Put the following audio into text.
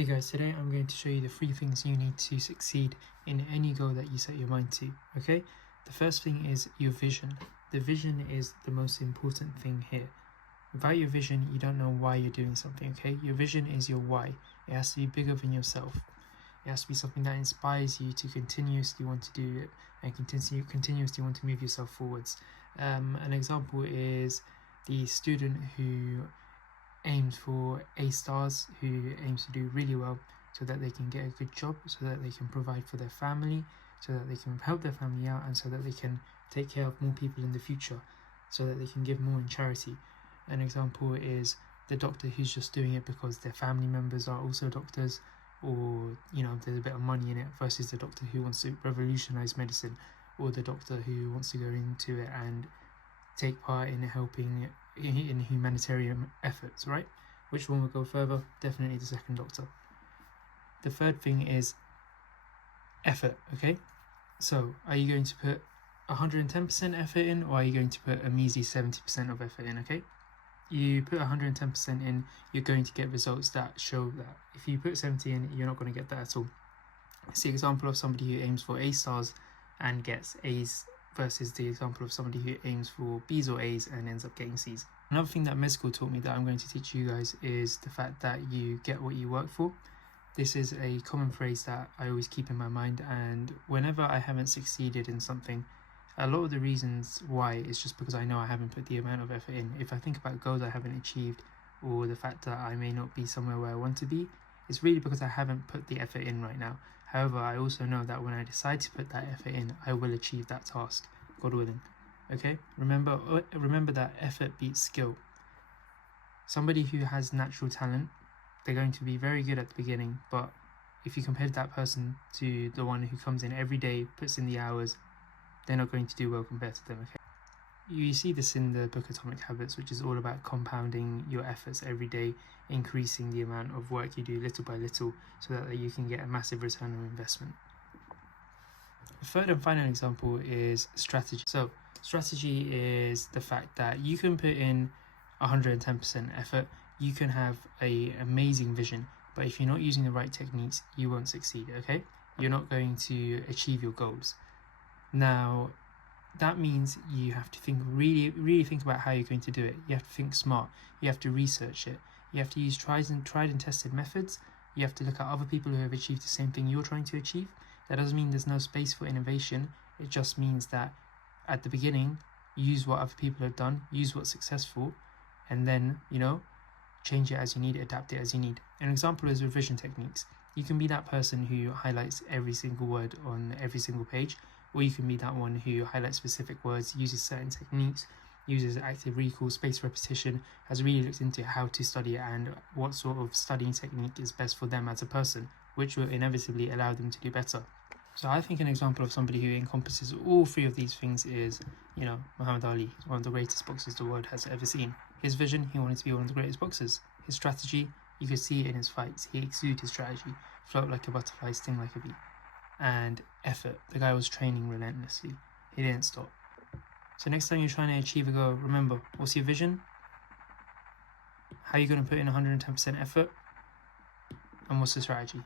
Hey guys, today I'm going to show you the 3 things you need to succeed in any goal that you set your mind to, okay? The first thing is your vision. The vision is the most important thing here. Without your vision, you don't know why you're doing something, okay? Your vision is your why. It has to be bigger than yourself. It has to be something that inspires you to continuously want to do it and continuously want to move yourself forwards. An example is the student who aims for A stars, who aims to do really well so that they can get a good job, so that they can provide for their family, so that they can help their family out, and so that they can take care of more people in the future, so that they can give more in charity. An example is the doctor who's just doing it because their family members are also doctors, or there's a bit of money in it, versus the doctor who wants to revolutionize medicine, or the doctor who wants to go into it and take part in helping in humanitarian efforts, right? Which one will go further? Definitely the second doctor. The third thing is effort, okay? So are you going to put 110% effort in, or are you going to put a measly 70% of effort in, okay? You put 110% in, you're going to get results that show that. If you put 70 in, you're not going to get that at all. It's the example of somebody who aims for A stars and gets A's versus the example of somebody who aims for B's or A's and ends up getting C's. Another thing that med school taught me that I'm going to teach you guys is the fact that you get what you work for. This is a common phrase that I always keep in my mind, and whenever I haven't succeeded in something, a lot of the reasons why is just because I know I haven't put the amount of effort in. If I think about goals I haven't achieved, or the fact that I may not be somewhere where I want to be, it's really because I haven't put the effort in right now. However, I also know that when I decide to put that effort in, I will achieve that task, God willing. Okay? Remember that effort beats skill. Somebody who has natural talent, they're going to be very good at the beginning, but if you compare that person to the one who comes in every day, puts in the hours, they're not going to do well compared to them, okay? You see this in the book Atomic Habits, which is all about compounding your efforts every day, increasing the amount of work you do little by little so that you can get a massive return on investment. The third and final example is strategy. So strategy is the fact that you can put in 110% effort, you can have an amazing vision, but if you're not using the right techniques, you won't succeed, okay? You're not going to achieve your goals. Now, that means you have to really think about how you're going to do it. You have to think smart. You have to research it. You have to use tried and tested methods. You have to look at other people who have achieved the same thing you're trying to achieve. That doesn't mean there's no space for innovation. It just means that at the beginning, use what other people have done, use what's successful, and then, change it as you need, adapt it as you need. An example is revision techniques. You can be that person who highlights every single word on every single page, or you can be that one who highlights specific words, uses certain techniques, uses active recall, spaced repetition, has really looked into how to study it and what sort of studying technique is best for them as a person, which will inevitably allow them to do better. So I think an example of somebody who encompasses all 3 of these things is, Muhammad Ali. He's one of the greatest boxers the world has ever seen. His vision, he wanted to be one of the greatest boxers. His strategy, you could see it in his fights. He exuded his strategy, float like a butterfly, sting like a bee. And effort, the guy was training relentlessly. He didn't stop. So next time you're trying to achieve a goal, remember, what's your vision? How are you going to put in 110% effort? And what's the strategy?